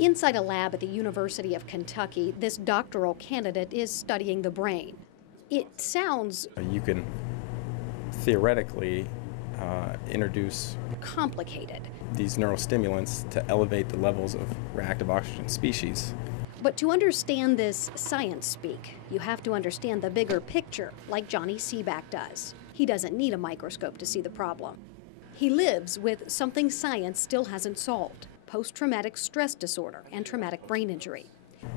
Inside a lab at the University of Kentucky, this doctoral candidate is studying the brain. It sounds... You can theoretically introduce complicated. These neurostimulants to elevate the levels of reactive oxygen species. But to understand this science speak, you have to understand the bigger picture, like Johnny Cebak does. He doesn't need a microscope to see the problem. He lives with something science still hasn't solved: post-traumatic stress disorder and traumatic brain injury.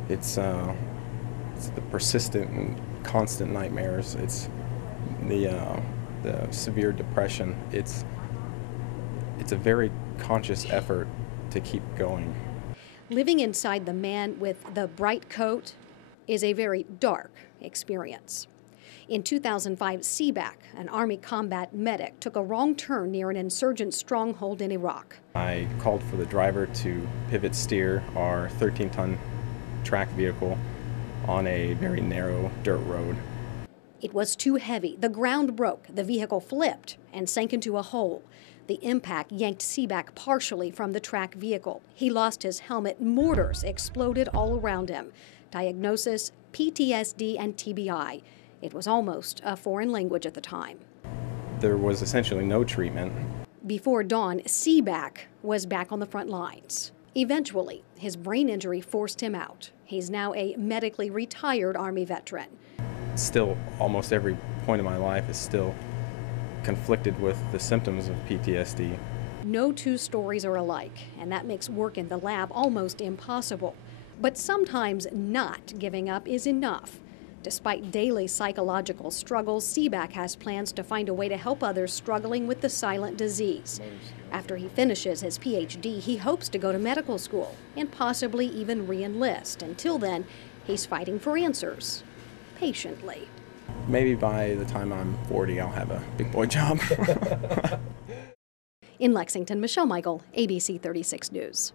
It's the persistent and constant nightmares. It's the severe depression. It's a very conscious effort to keep going. Living inside the man with the bright coat is a very dark experience. In 2005, Cebak, an Army combat medic, took a wrong turn near an insurgent stronghold in Iraq. I called for the driver to pivot steer our 13-ton track vehicle on a very narrow dirt road. It was too heavy. The ground broke. The vehicle flipped and sank into a hole. The impact yanked Cebak partially from the track vehicle. He lost his helmet. Mortars exploded all around him. Diagnosis: PTSD and TBI. It was almost a foreign language at the time. There was essentially no treatment. Before dawn, Cebak was back on the front lines. Eventually, his brain injury forced him out. He's now a medically retired Army veteran. Still, almost every point of my life is still conflicted with the symptoms of PTSD. No two stories are alike, and that makes work in the lab almost impossible. But sometimes not giving up is enough. Despite daily psychological struggles, Cebak has plans to find a way to help others struggling with the silent disease. After he finishes his PhD, he hopes to go to medical school and possibly even re-enlist. Until then, he's fighting for answers, patiently. Maybe by the time I'm 40, I'll have a big boy job. In Lexington, Michelle Michael, ABC 36 News.